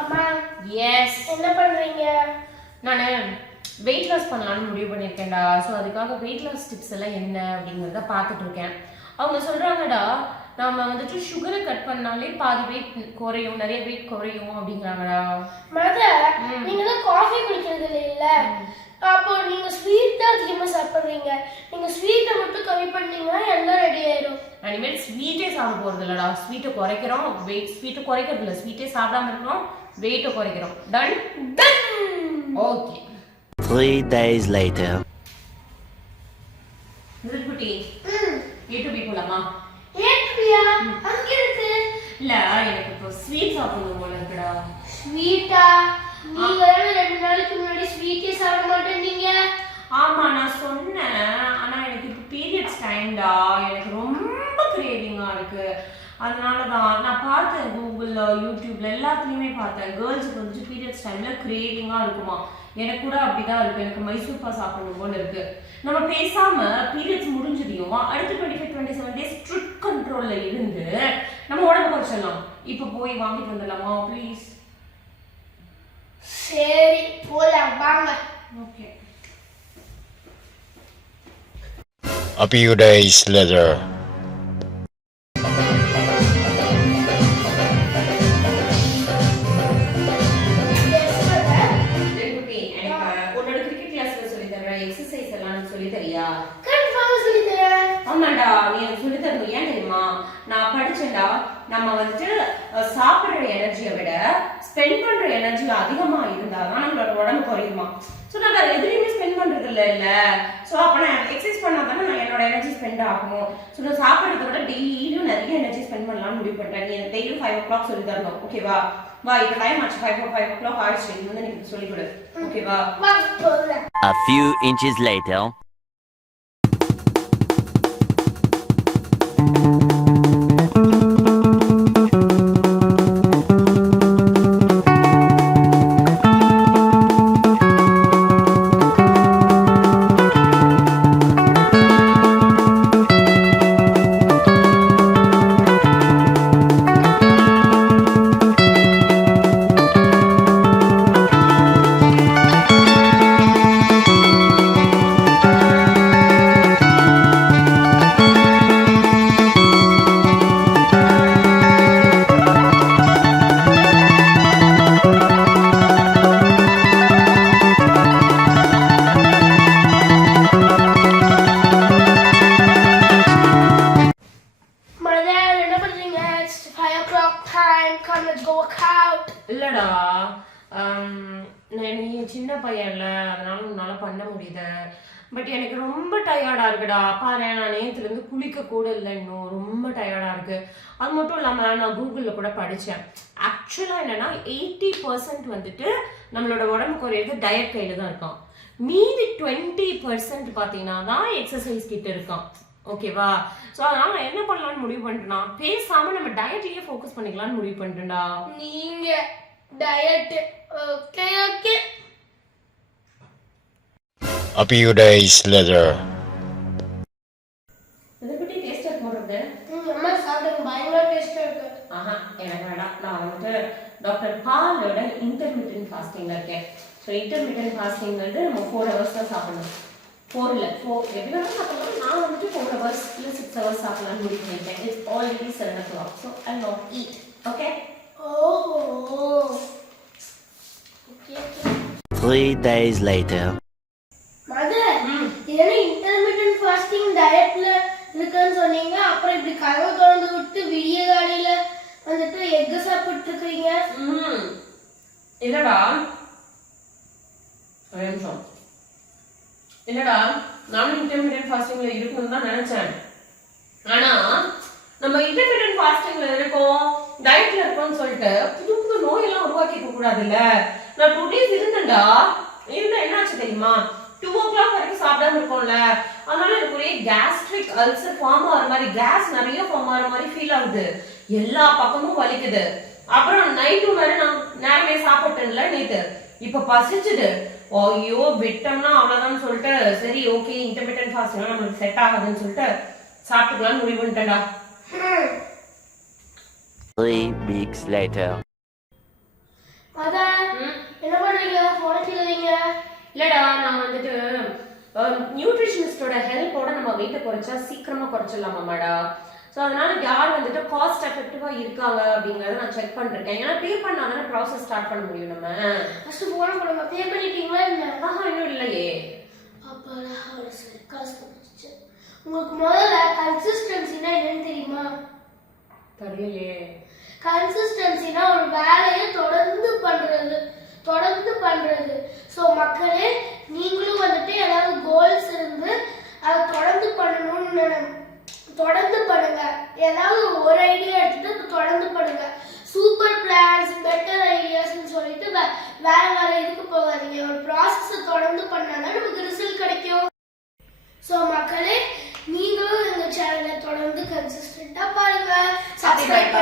அம்மா எஸ் என்ன பண்றீங்க? நான் வெயிட் லாஸ் பண்ணலாம்னு முடிவு பண்ணியிருக்கேன்டா. ஸோ அதுக்காக வெயிட் லாஸ் டிப்ஸ் எல்லாம் என்ன அப்படிங்கிறத பார்த்துட்டு இருக்கேன். அவங்க சொல்றாங்கடா, நம்ம வந்துட்டு சுகரை கட் பண்ணாலே பாதி வெயிட் குறையும், நிறைய வெயிட் குறையும் அப்படிங்கிறாங்கடா. நீங்க தான் காஃபி குடிக்கிறது இல்ல, அப்போ நீங்க ஸ்வீட் தான் அதிகமா சாப்பிடுறீங்க. நீங்க ஸ்வீட்டை மட்டும் கம்மி பண்ணீங்கன்னா எல்லாம் ரெடி ஆயிடும். இனிமேல் ஸ்வீட்டே சாப்பிட போறது இல்லடா. ஸ்வீட்டை குறைக்கிறோம், வெயிட் ஸ்வீட்டை குறைக்கிறது இல்லை, ஸ்வீட்டே சாப்பிடாம இருக்கிறோம், வெயிட்டை குறைக்கிறோம். Done done. Okay. 3 days later. குட்டி யூடியூப் போலாமா? ஏட்பியா அங்க இருக்கு. இல்ல, எனக்கு இப்போ ஸ்வீட் சாப்பிடணும் போல இருக்குடா. ஸ்வீட்டா? நீங்க 2 நாளைக்கு முன்னாடி ஸ்வீட்டே சாப்பிட மாட்டேன்னீங்க. ஆமா, நான் சொன்னேன். ஆனா எனக்கு இப்போ பீரியட்ஸ் டைம்டா, எனக்கு ரொம்ப கிரேவிங்கா இருக்கு. அதனால தான் நான் பார்த்தேன், கூகுள்ல யூடியூப்ல எல்லாத்துலயுமே பார்த்தேன். கேர்ள்ஸுக்கு வந்து பீரியட்ஸ் டைம்ல கிரேவிங்கா இருக்குமா. எனக்கு கூட அப்படிதான் இருக்கு. எனக்கு மைசூர் பா சாப்பிடணும் போல இருக்கு. நம்ம பேசாம பீரியட்ஸ் முடிஞ்சதையும் அடுத்து 25-27 டேஸ் ஸ்ட்ரிக்ட் கண்ட்ரோல்ல இருந்து நம்ம உடம்பு குறைச்சிடலாம். இப்போ போய் வாங்கிட்டு வந்துடலாமா ப்ளீஸ்? சரி போலாம் வாங்க. Okay. A few days later. ஆமாண்டா, நீ எனக்கு சொல்லி தரணும். ஏன் தெரியுமா? நான் படிச்சேன்டா, நம்ம வந்துட்டு சாப்பிடுற எனர்ஜியை விட ஸ்பெண்ட் பண்ற எனர்ஜி அதிகமா இருந்தாதான் நம்மளோட உடம்பு குறையுமா. ஸோ நான் வேற எதுலையுமே ஸ்பெண்ட் பண்றது இல்ல. ஸோ அப்போ நான் எக்ஸசைஸ் பண்ணாதானே நான் என்னோட எனர்ஜி ஸ்பெண்ட் ஆகும். ஸோ நான் சாப்பிட்றத விட டெய்லியும் நிறைய எனர்ஜி ஸ்பெண்ட் பண்ணலாம்னு முடிவு பண்றேன். நீ எனக்கு டெய்லியும் 5 o'clock சொல்லி தரணும். ஓகேவா? வா, இப்போ டைம் ஆச்சு. 5 o'clock ஆயிடுச்சு. இது வந்து எனக்கு சொல்லி கொடு. ஓகேவா? A few inches later. இல்லடா, நீ சின்ன பையன்ல, அதனால உன்னால பண்ண முடியுது. பட் எனக்கு ரொம்ப டயர்டா இருக்குடா. பாரு, நான் நேத்துல இருந்து குளிக்க கூட இல்லை, இன்னும் ரொம்ப டயர்டா இருக்கு. அது மட்டும் இல்லாம நான் கூகுள்ல கூட படிச்சேன். ஆக்சுவலா என்னன்னா 80% வந்துட்டு நம்மளோட உடம்பு குறையிறது டயட் கையில தான் இருக்கான். மீதி 20% பாத்தீங்கன்னா தான் எக்ஸசைஸ் கிட்ட இருக்கான். ஓகேவா? ஸோ அதனால நான் என்ன பண்ணலாம்னு முடிவு பண்ணிட்டேன்னா, பேசாம நம்ம டயட்லயே ஃபோக்கஸ் பண்ணிக்கலாம்னு முடிவு பண்ணிட்டேன்டா. நீங்க diet okay okay. A few days later. இதுக்கிட்ட டேஸ்டா போடுறது. அம்மா சாப்பிடுங்க, பயங்கர டேஸ்டா இருக்கு. ஆஹா, எனக்கு வேண்டாம். நான் வந்துட்டு டாக்டர் பாலோட இன்டர்மிட்டன்ட் ஃபாஸ்டிங்ல இருக்கேன். ஸோ இன்டர்மிட்டன்ட் ஃபாஸ்டிங் வந்து நம்ம 4 hours தான் சாப்பிடணும். 4 எப்படி வேணாலும் சாப்பிடலாம். நான் வந்துட்டு 4 hours இல்லை 6 hours சாப்பிடலாம்னு முடிவு பண்ணிட்டேன். It's already 7 o'clock. So I not eat. Okay? ஓஹோ. Okay okay. 3 days later. Mother, என்ன இன்டர்மிட்டன்ட் ஃபாஸ்டிங் டயட்ல இருக்குன்னு சொன்னீங்க, அப்புறம் இப்படி கதவு திறந்து விட்டு விடிய காலையில வந்துட்டு எக் சாப்பிட்டு இருக்கீங்க? இல்லடா, ஒரு நிமிஷம். இல்லடா, நானும் இன்டர்மிட்டன்ட் ஃபாஸ்டிங்ல இருக்கணும்னு தான் நினைச்சேன். ஆனா நம்ம இன்டர்மிட்டன்ட் ஃபாஸ்டிங்ல இருக்கோம், டயட்ல இருக்கோம்னு சொல்லிட்டு புது புது நோயெல்லாம் உருவாக்கிக்க கூடாதுல்ல. நான் 2 days இருந்தேன்டா. இருந்தா என்னாச்சு தெரியுமா? 2 o'clock வரைக்கும் சாப்பிடாம இருக்கோம்ல, அதனால எனக்கு ஒரே கேஸ்ட்ரிக் அல்சர் ஃபார்ம் ஆகிற மாதிரி, கேஸ் நிறைய ஃபார்ம் ஆகிற மாதிரி ஃபீல் ஆகுது. எல்லா பக்கமும் வலிக்குது. அப்புறம் நைட்டு வேற நான் நேரமே சாப்பிட்டேன்ல நேத்து. இப்ப பசிச்சுது. ஐயோ, விட்டோம்னா அவ்வளவுதான் சொல்லிட்டு, சரி ஓகே இன்டர்மிட்டன்ட் ஃபாஸ்டிங் நம்மளுக்கு செட் ஆகாதுன்னு சொல்லிட்டு சாப்பிட்டுக்கலாம்னு முடிவு பண்ணிட்டேன்டா. 3 weeks later. நியூட்ரிஷனிஸ்டோட ஹெல்ப்போட நம்ம வெயிட்டை குறைச்சா சீக்கிரமா குறைச்சிடலாமா மேடம். ஸோ அதனால யார் வந்துட்டு காஸ்ட் எஃபெக்டிவா இருக்காங்க அப்படிங்கறத நான் செக் பண்ணிருக்கேன். ஏன்னா பே பண்ணாதானே ப்ராசஸ் ஸ்டார்ட் பண்ண முடியும். நம்ம ஃபர்ஸ்ட் போன நம்ம பே பண்ணிட்டீங்களா இல்ல? இன்னும் இல்லையே. அப்படா ஒரு சரி காசு வந்துச்சு. உங்களுக்கு முதல்ல கன்சிஸ்டன்சினா என்னன்னு தெரியுமா? தெரியலையே. கன்சிஸ்டன்சினா ஒரு வேலையை தொடர்ந்து பண்றது. ஸோ மக்களே நீங்களும் வந்துட்டு ஏதாவது கோல்ஸ் இருந்து அதை தொடர்ந்து பண்ணுங்க. ஏதாவது ஒரு ஐடியா எடுத்துட்டு தொடர்ந்து பண்ணுங்க. சூப்பர் பிளான்ஸ், பெட்டர் ஐடியாஸ்ன்னு சொல்லிட்டு வேற இதுக்கு போகாதீங்க. ஒரு ப்ராசஸை தொடர்ந்து பண்ணாதான் நமக்கு ரிசல்ட் கிடைக்கும். ஸோ மக்களே நீங்களும் இந்த சேனலை தொடர்ந்து கன்சிஸ்டன்டா பாருங்க. சப்ஸ்கிரைப்